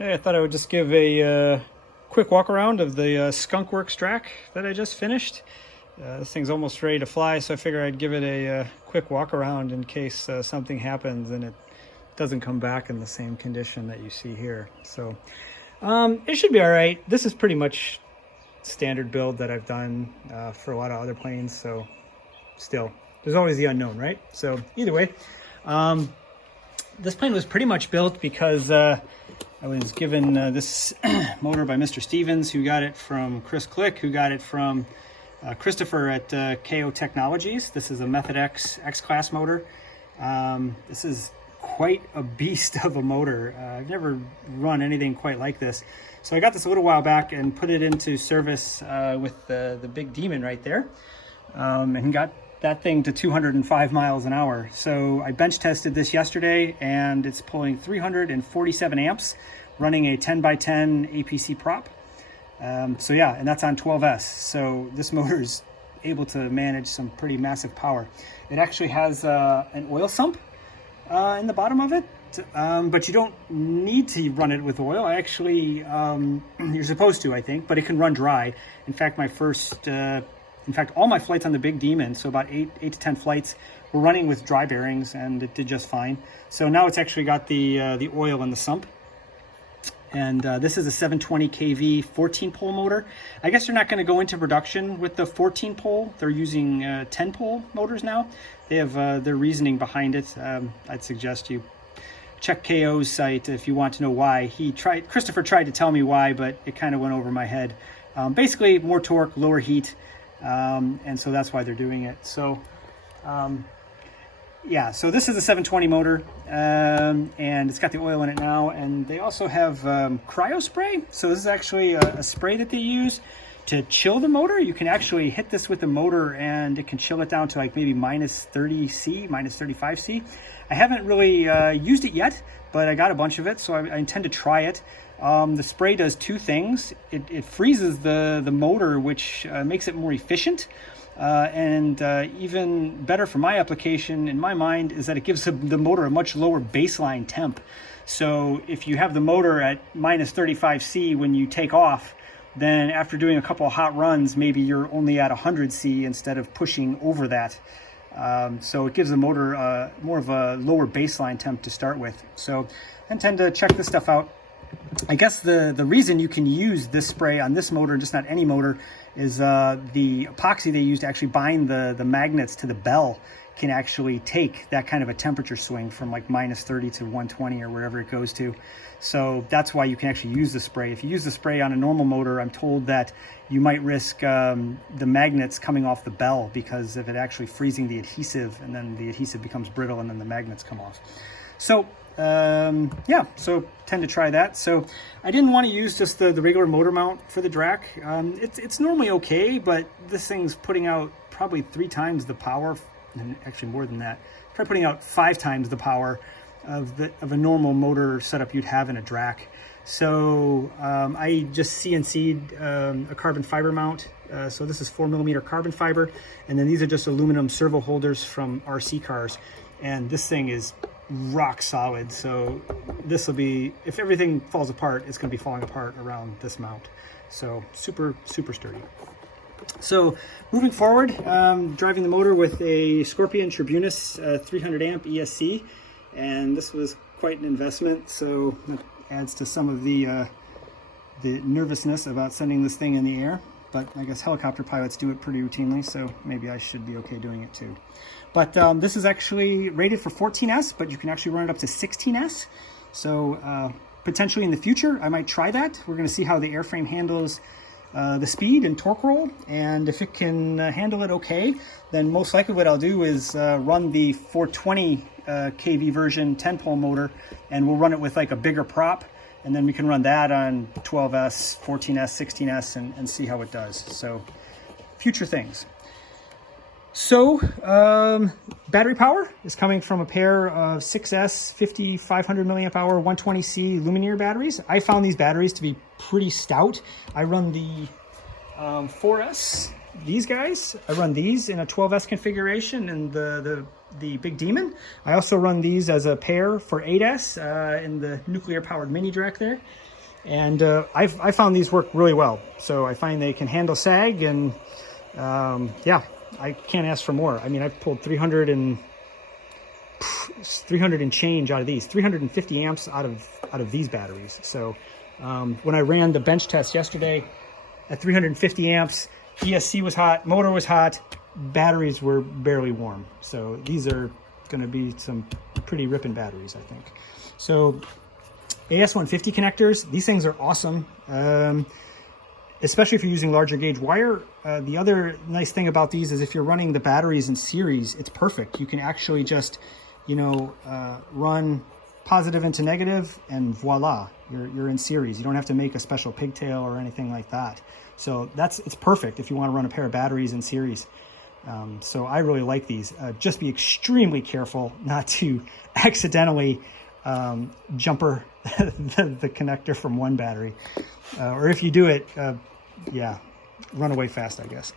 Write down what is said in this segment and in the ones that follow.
Hey, I thought I would just give a quick walk around of the Skunworks Drak that I just finished. This thing's almost ready to fly, so I figure I'd give it a quick walk around in case something happens and it doesn't come back in the same condition that you see here. So it should be all right. This is pretty much standard build that I've done for a lot of other planes, so still, there's always the unknown, right? So either way, this plane was pretty much built because I was given this motor by Mr. Stevens, who got it from Chris Click, who got it from Christopher at KO Technologies. This is a Method X X-Class motor. This is quite a beast of a motor. I've never run anything quite like this. So I got this a little while back and put it into service with the big Demon right there, and got that thing to 205 miles an hour. So I bench tested this yesterday and it's pulling 347 amps, running a 10x10 APC prop. So yeah, and that's on 12S. So this motor is able to manage some pretty massive power. It actually has an oil sump in the bottom of it, but you don't need to run it with oil. Actually, you're supposed to, I think, but it can run dry. In fact, all my flights on the big Demon, so about 8 to 10 flights, were running with dry bearings, and it did just fine. So now it's actually got the oil in the sump. And this is a 720 kV 14-pole motor. I guess they're not going to go into production with the 14-pole. They're using 10-pole motors now. They have their reasoning behind it. I'd suggest you check KO's site if you want to know why. Christopher tried to tell me why, but it kind of went over my head. Basically, more torque, lower heat. And so that's why they're doing it. So yeah, so this is a 720 motor, and it's got the oil in it now, and they also have cryo spray. So this is actually a spray that they use to chill the motor. You can actually hit this with the motor and it can chill it down to like maybe minus 30°C, minus 35°C. I haven't really used it yet, but I got a bunch of it, so I intend to try it. The spray does two things. It freezes the motor, which makes it more efficient. And even better for my application, in my mind, is that it gives the motor a much lower baseline temp. So if you have the motor at minus 35°C when you take off, then after doing a couple of hot runs, maybe you're only at 100°C instead of pushing over that. So it gives the motor more of a lower baseline temp to start with. So I intend to check this stuff out. I guess the reason you can use this spray on this motor, just not any motor, is the epoxy they use to actually bind the magnets to the bell can actually take that kind of a temperature swing from like minus 30 to 120 or wherever it goes to. So that's why you can actually use the spray. If you use the spray on a normal motor, I'm told that you might risk the magnets coming off the bell because of it actually freezing the adhesive, and then the adhesive becomes brittle and then the magnets come off. So yeah, so tend to try that. So I didn't want to use just the regular motor mount for the Drak. It's normally okay, but this thing's putting out probably 3 times the power, and actually more than that, probably putting out 5 times the power of a normal motor setup you'd have in a Drak. So I just CNC'd a carbon fiber mount. So this is 4mm carbon fiber, and then these are just aluminum servo holders from RC cars. And this thing is rock solid. So this will be, if everything falls apart, it's going to be falling apart around this mount. So super sturdy. So moving forward, driving the motor with a Scorpion Tribunus 300 amp ESC, and this was quite an investment. So that adds to some of the nervousness about sending this thing in the air. But I guess helicopter pilots do it pretty routinely, so maybe I should be okay doing it too. But this is actually rated for 14S, but you can actually run it up to 16S. So potentially in the future, I might try that. We're going to see how the airframe handles the speed and torque roll, and if it can handle it okay, then most likely what I'll do is run the 420 kV version 10-pole motor, and we'll run it with like a bigger prop, and then we can run that on 12S, 14S, 16S, and see how it does. So future things. So battery power is coming from a pair of 6S 500 milliamp hour 120C Luminaire batteries. I found these batteries to be pretty stout. I run the 4S, these guys, I run these in a 12S configuration and the Big Demon. I also run these as a pair for 8S in the nuclear powered mini Drak there. And I found these work really well. So I find they can handle sag, and yeah, I can't ask for more. I mean, I've pulled 300 and change out of these, 350 amps out of these batteries. So when I ran the bench test yesterday at 350 amps, ESC was hot, motor was hot, batteries were barely warm. So these are going to be some pretty ripping batteries, I think. So AS150 connectors, these things are awesome, especially if you're using larger gauge wire. The other nice thing about these is if you're running the batteries in series, it's perfect. You can actually just, you know, run positive into negative, and voila, you're in series. You don't have to make a special pigtail or anything like that. So it's perfect if you want to run a pair of batteries in series. So I really like these. Just be extremely careful not to accidentally jumper the connector from one battery, or if you do it, yeah, run away fast, I guess.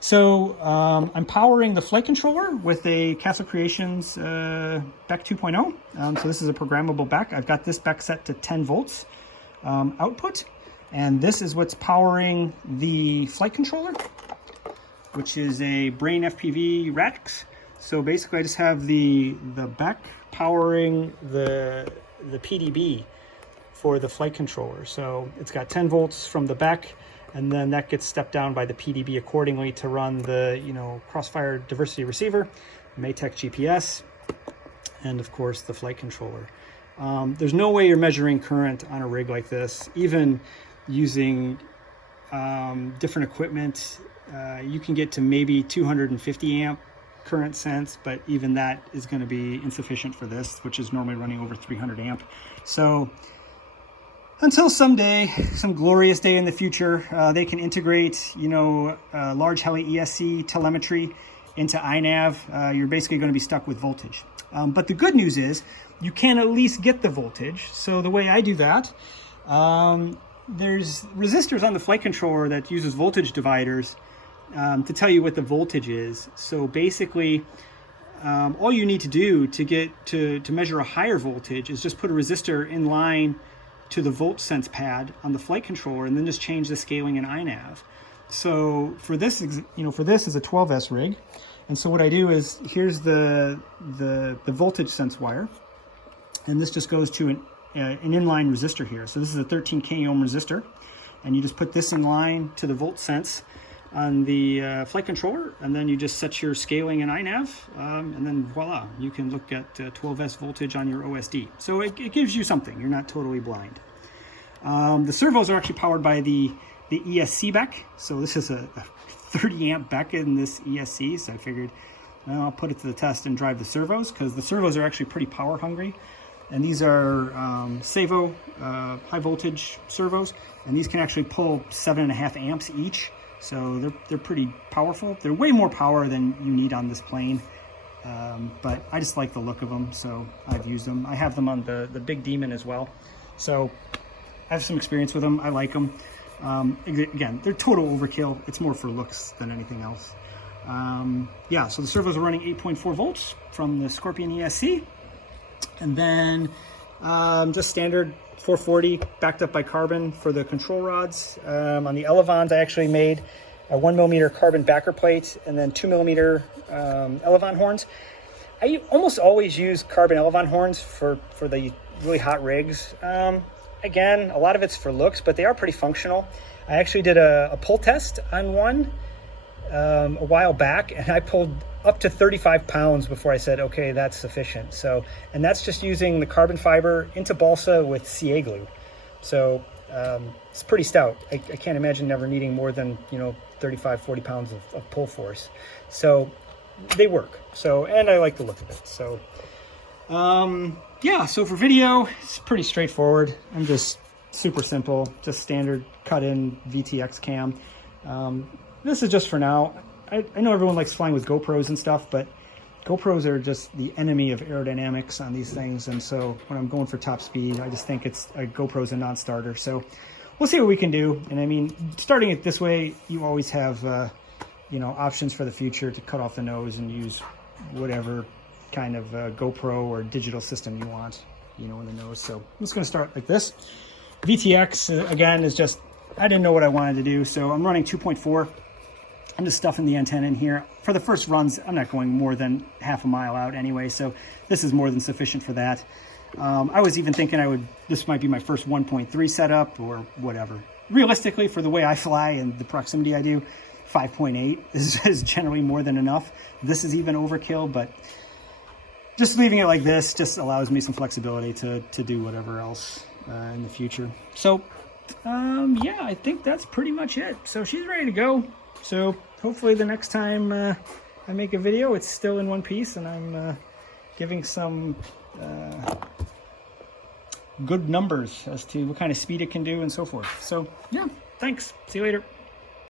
So I'm powering the flight controller with a Castle Creations BEC 2.0. So this is a programmable BEC. I've got this BEC set to 10 volts output, and this is what's powering the flight controller, which is a Brain FPV Radix. So basically I just have the BEC powering the PDB for the flight controller. So it's got 10 volts from the BEC, and then that gets stepped down by the PDB accordingly to run the, you know, Crossfire diversity receiver, Maytech GPS, and of course the flight controller. There's no way you're measuring current on a rig like this, even using different equipment. You can get to maybe 250 amp current sense, but even that is going to be insufficient for this, which is normally running over 300 amp. So until someday, some glorious day in the future, they can integrate, you know, large heli ESC telemetry into iNav, you're basically going to be stuck with voltage. But the good news is you can at least get the voltage. So the way I do that, there's resistors on the flight controller that uses voltage dividers to tell you what the voltage is. So basically, all you need to do to get to measure a higher voltage is just put a resistor in line to the volt sense pad on the flight controller, and then just change the scaling in iNav. So for this, you know, for this is a 12S rig, and so what I do is here's the voltage sense wire, and this just goes to an inline resistor here. So this is a 13K ohm resistor, and you just put this in line to the volt sense on the flight controller, and then you just set your scaling in iNav, and then voila, you can look at 12S voltage on your OSD. So it gives you something. You're not totally blind. The servos are actually powered by the ESC BEC. So this is a 30 amp BEC in this ESC. So I figured, well, I'll put it to the test and drive the servos, because the servos are actually pretty power hungry. And these are Savo high voltage servos, and these can actually pull 7.5 amps each. So they're pretty powerful. They're way more power than you need on this plane, but I just like the look of them, so I've used them. I have them on the Big Demon as well, so I have some experience with them. I like them. Again, they're total overkill. It's more for looks than anything else. Yeah, so the servos are running 8.4 volts from the Scorpion ESC, and then just standard 440 backed up by carbon for the control rods. On the Elevons, I actually made a 1mm carbon backer plate and then 2mm Elevon horns. I almost always use carbon Elevon horns for the really hot rigs. Again, a lot of it's for looks, but they are pretty functional. I actually did a pull test on one a while back, and I pulled up to 35 pounds before I said, okay, that's sufficient. So, and that's just using the carbon fiber into balsa with CA glue. So it's pretty stout. I can't imagine never needing more than, 35, 40 pounds of pull force. So they work. So, and I like the look of it. So, yeah, so for video, it's pretty straightforward. I'm just super simple, just standard cut in VTX cam. This is just for now. I know everyone likes flying with GoPros and stuff, but GoPros are just the enemy of aerodynamics on these things. And so when I'm going for top speed, I just think GoPro's a non-starter. So we'll see what we can do. And I mean, starting it this way, you always have, you know, options for the future to cut off the nose and use whatever kind of GoPro or digital system you want, you know, in the nose. So I'm just going to start like this. VTX, again, is just, I didn't know what I wanted to do. So I'm running 2.4. I'm just stuffing the antenna in here. For the first runs, I'm not going more than half a mile out anyway. So this is more than sufficient for that. I was even thinking this might be my first 1.3 setup or whatever. Realistically, for the way I fly and the proximity I do, 5.8 is generally more than enough. This is even overkill, but just leaving it like this just allows me some flexibility to do whatever else in the future. So, yeah, I think that's pretty much it. So she's ready to go. So hopefully the next time I make a video, it's still in one piece and I'm giving some good numbers as to what kind of speed it can do and so forth. So yeah, thanks. See you later.